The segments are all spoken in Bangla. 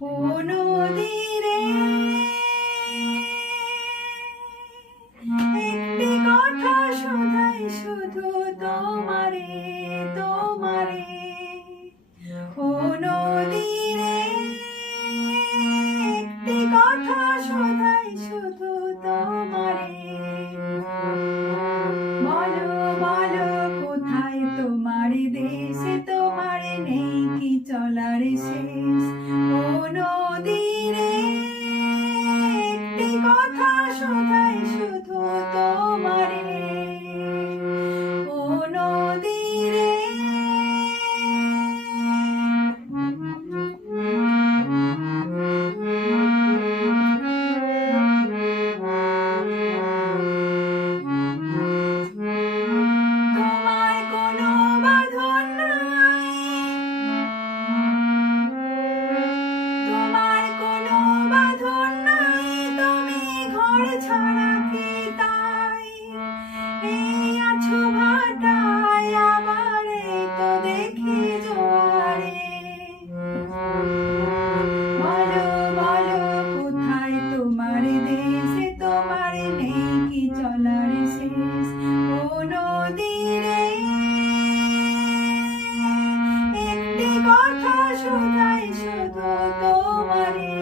ও নদীরে একটি কথা শোধাই শুধু তোমারে তোমারে ও নদীরে একটি কথা শোধাই শুধু তোমারে বলো বলো কোথায় তোমার দেশে তোমার নেই কি চলার শেষ ও নদীরে একটি কথা শোধাই শুধু তোমারে ও নদীরে তোমার কোনো বাঁধন নাই তোমার কোনো বাঁধন নাই তুমি ঘর ছাড়া কি তাই এই আছো ভাটায় আবার এই তো দেখি জোয়ারে বলো বলো কোথায় তোমার দেশে তোমার নেই কি চলার শেষ ও নদীরে একটি কথা শোধাই শুধু তোমারে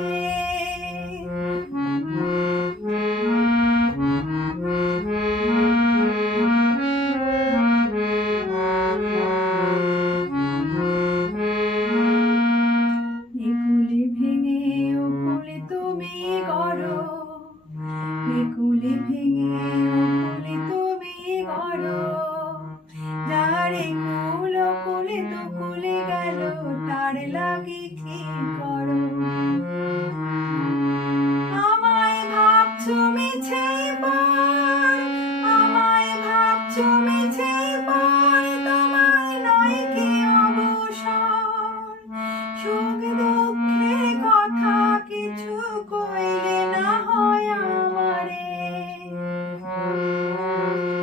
একুলে ভেঙে ওকুলে তুমি গড়ো একুলে ভেঙে ওকুলে তুমি গড়ো যার একুল ওকুলে দুকুলে গেল তার লাগি কি করো আমায় ভাবছো মিছে পর আমায় ভাবছো মিছে পর তোমার নয় কি অবসর সুখ দুঃখের কথা কিছু কইলে না হয় আমারে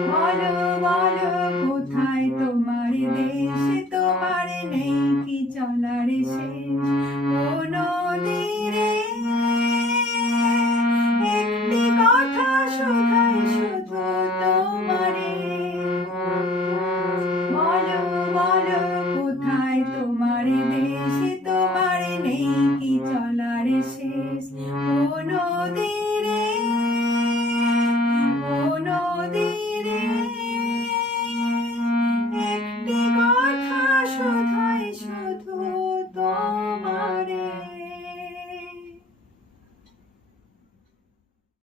বলো বলো কোথায় তোমার দেশে তোমার নেই কি চলার শেষ